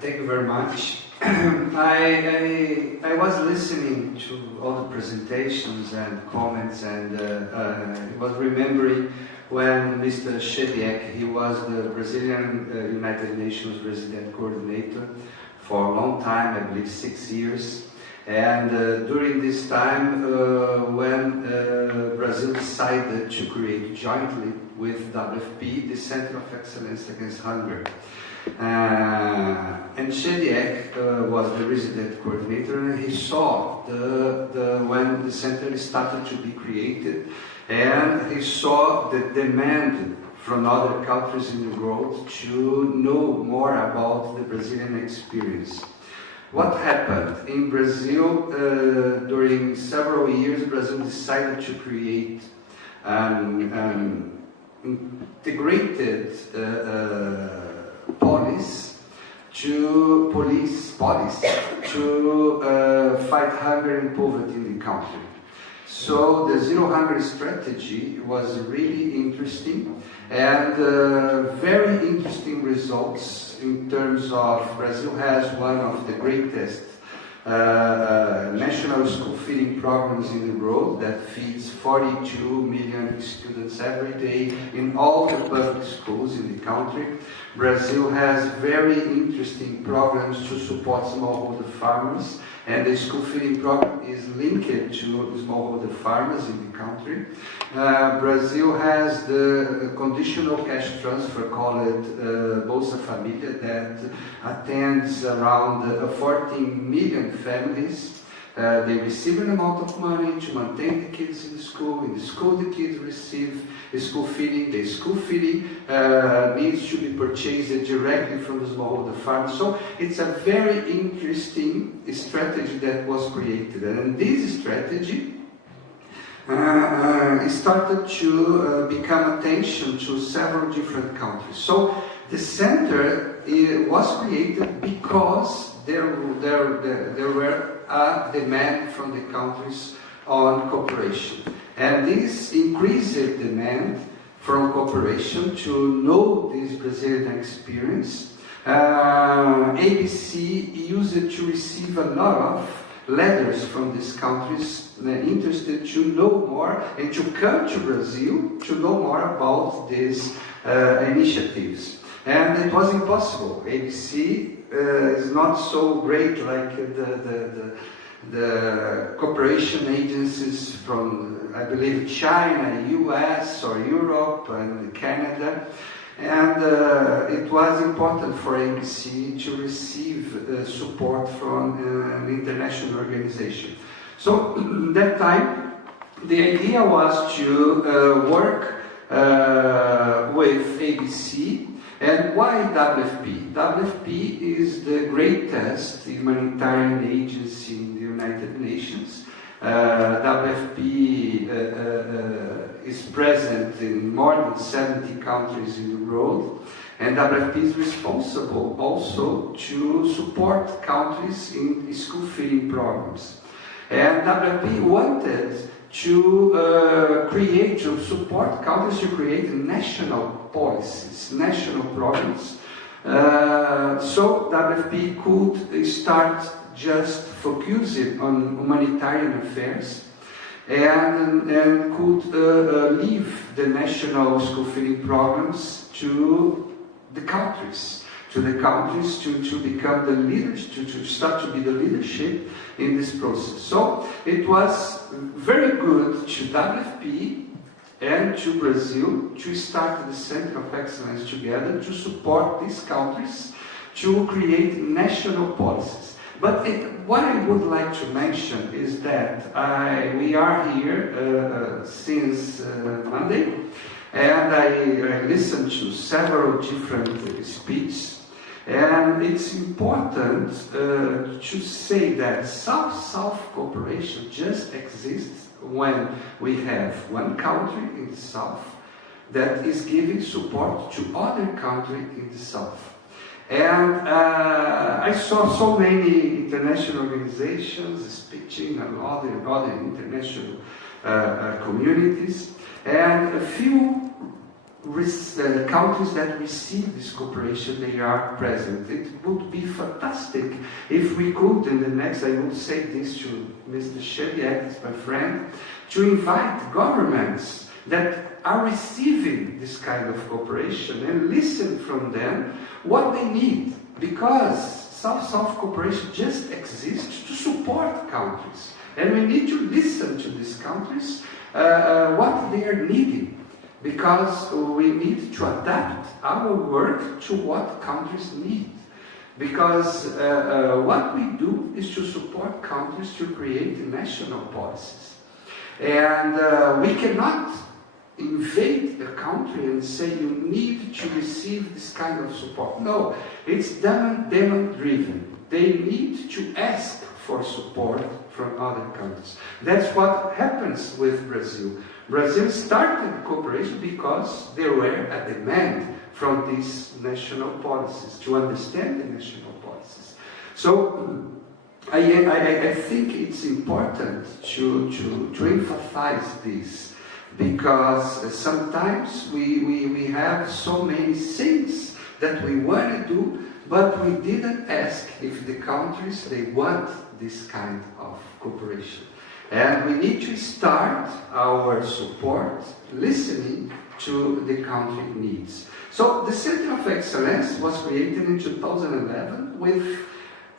Thank you very much. I was listening to all the presentations and comments, and I was remembering when Mr. Shediek, he was the Brazilian United Nations resident coordinator for a long time, I believe 6 years. And during this time, when Brazil decided to create jointly with WFP the Center of Excellence Against Hunger. And Shediek was the resident coordinator, and he saw when the center started to be created, and he saw the demand from other countries in the world to know more about the Brazilian experience. What happened? In Brazil, during several years, Brazil decided to create an integrated policy to fight hunger and poverty in the country. So the Zero Hunger strategy was really interesting, and very interesting results in terms of Brazil has one of the greatest national school feeding programs in the world that feeds 42 million students every day in all the public schools in the country. Brazil has very interesting programs to support smallholder farmers, and the school feeding program is linked to smallholder farmers in the country. Brazil has the conditional cash transfer called Bolsa Família that attends around 14 million families. They receive an amount of money to maintain the kids in the school. In the school, the kids receive school feeding. The school feeding needs to be purchased directly from the smallholder farmers. So it's a very interesting strategy that was created. And this strategy started to become attention to several different countries. So the center was created because there were a demand from the countries on cooperation. And this increased demand from cooperation to know this Brazilian experience. ABC used it to receive a lot of letters from these countries interested to know more and to come to Brazil to know more about these initiatives. And it was impossible. ABC is not so great like the cooperation agencies from, I believe, China, US, or Europe, and Canada. And it was important for ABC to receive support from an international organization. So at that time, the idea was to work with ABC. And why WFP? WFP is the greatest humanitarian agency in the United Nations. WFP is present in more than 70 countries in the world, and WFP is responsible also to support countries in school feeding programs. And WFP wanted to support countries to create national policies, national programs. So WFP could start just focusing on humanitarian affairs and could leave the national school feeding programs to the countries. To become the leaders, to start to be the leadership in this process. So it was very good to WFP and to Brazil to start the Center of Excellence together to support these countries to create national policies. But what I would like to mention is that we are here since Monday, and I listened to several different speeches. And it's important to say that South-South cooperation just exists when we have one country in the South that is giving support to other countries in the South. And I saw so many international organizations speaking and other international communities, and a few countries that receive this cooperation, they are present. It would be fantastic if we could, in the next, I would say this to Mr. Shediak, my friend, to invite governments that are receiving this kind of cooperation and listen from them what they need, because South-South cooperation just exists to support countries, and we need to listen to these countries what they are needing, because we need to adapt our work to what countries need. Because what we do is to support countries to create national policies. And we cannot invade a country and say you need to receive this kind of support. No, it's demand-driven. They need to ask for support from other countries. That's what happens with Brazil. Brazil started cooperation because there were a demand from these national policies, to understand the national policies. So I think it's important to emphasize this, because sometimes we have so many things that we want to do, but we didn't ask if the countries, they want this kind of cooperation. And we need to start our support listening to the country needs. So the Center of Excellence was created in 2011 with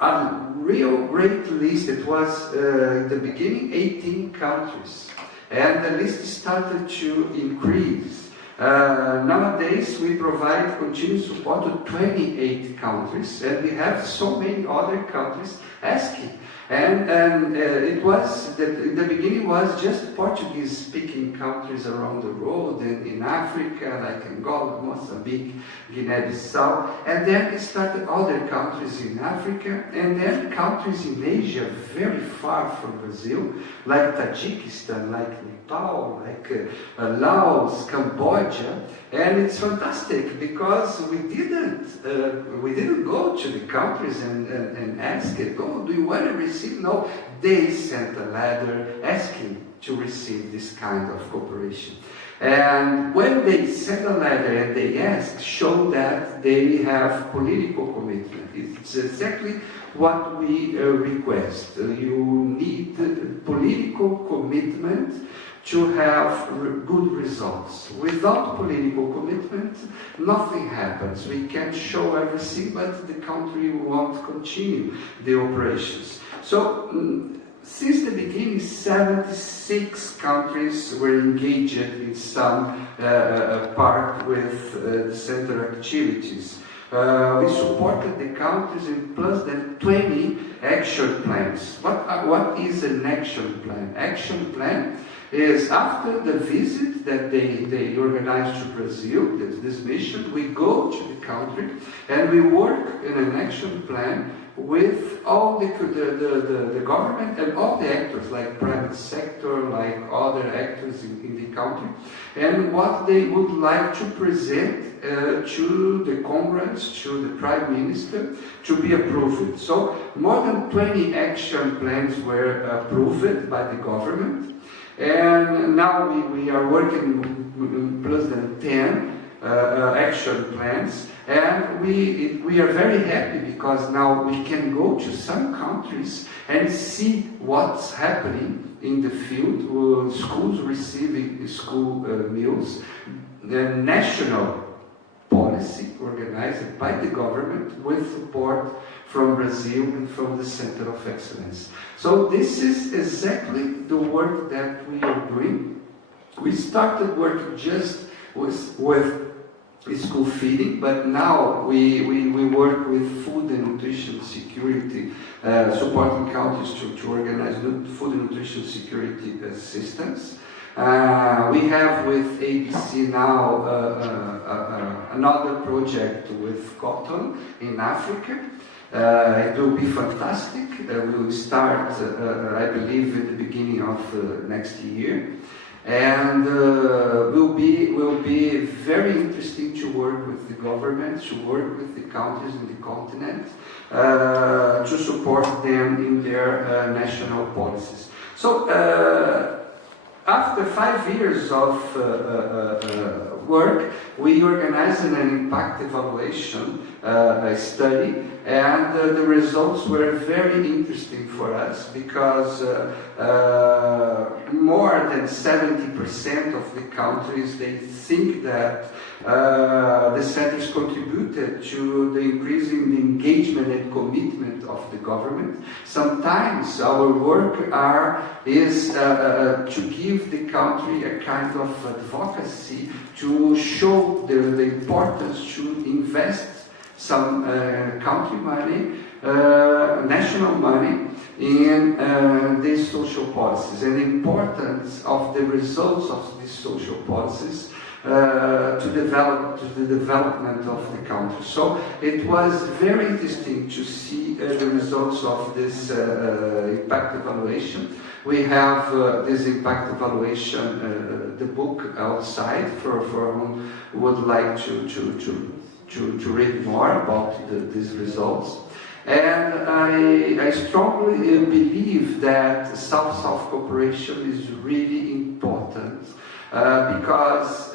a real great list. It was, in the beginning, 18 countries. And the list started to increase. Nowadays, we provide continuous support to 28 countries, and we have so many other countries asking. And it was, in the beginning, was just Portuguese-speaking countries around the world, and in Africa, like Angola, Mozambique, Guinea-Bissau, and then it started other countries in Africa, and then countries in Asia, very far from Brazil, like Tajikistan, like Nepal, like Laos, Cambodia, and it's fantastic because we didn't go to the countries and ask it, oh, do you want to receive? No, they sent a letter asking to receive this kind of cooperation. And when they send a letter and they ask, show that they have political commitment. It's exactly what we request. You need political commitment to have good results. Without political commitment, nothing happens. We can show everything, but the country won't continue the operations. So, since the beginning, 76 countries were engaged in some part with the center activities. We supported the countries in plus than 20 action plans. What is an action plan? Action plan is after the visit that they organized to Brazil, this mission, we go to the country and we work in an action plan with all the government and all the actors, like private sector, like other actors in the country, and what they would like to present to the Congress, to the Prime Minister, to be approved. So more than 20 action plans were approved by the government, and now we are working with plus than 10 action plans, and we are very happy because now we can go to some countries and see what's happening in the field, schools receiving school meals, the national policy organized by the government with support from Brazil and from the Center of Excellence. So this is exactly the work that we are doing. We started working just with school feeding, but now we work with food and nutrition security, supporting countries to organize food and nutrition security systems. We have with ABC now another project with cotton in Africa. It will be fantastic. We will start, I believe, at the beginning of next year. And will be very interesting to work with the government, to work with the countries in the continent, to support them in their national policies. So after 5 years of work, we organized an impact evaluation study, and the results were very interesting for us because more than 70% of the countries, they think that the centers contributed to the increasing the engagement and commitment of the government. Sometimes our work is to give the country a kind of advocacy to show the importance to invest some country money, national money, in these social policies, and the importance of the results of these social policies to the development of the country. So it was very interesting to see the results of this impact evaluation. We have this impact evaluation, the book outside for whom would like to read more about these results. And I strongly believe that South-South cooperation is really important because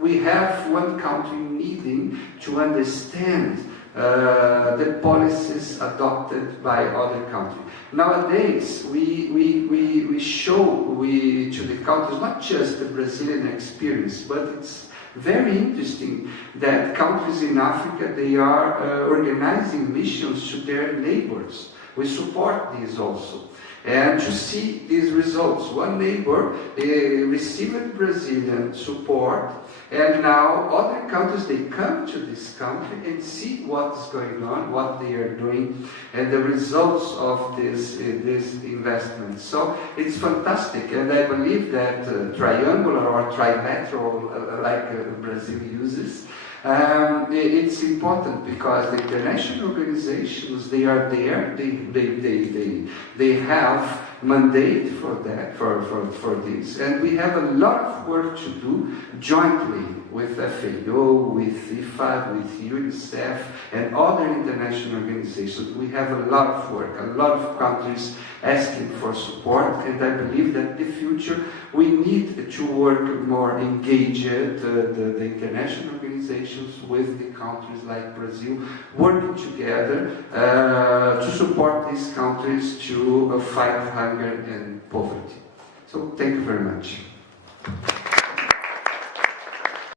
we have one country needing to understand the policies adopted by other countries. Nowadays, we show to the countries not just the Brazilian experience, but it's very interesting that countries in Africa, they are organizing missions to their neighbors. We support these also. And to see these results, one neighbor received Brazilian support, and now other countries, they come to this country and see what's going on, what they are doing, and the results of this investment. So it's fantastic, and I believe that triangular or trilateral, like Brazil uses, it's important because the international organizations, they are there, they have mandate for that, for this, and we have a lot of work to do jointly with FAO, with IFAD, with UNICEF, and other international organizations. We have a lot of work, a lot of countries asking for support, and I believe that in the future we need to work more engaged, the international organizations with the countries like Brazil, working together to support these countries to fight hunger and poverty. So thank you very much.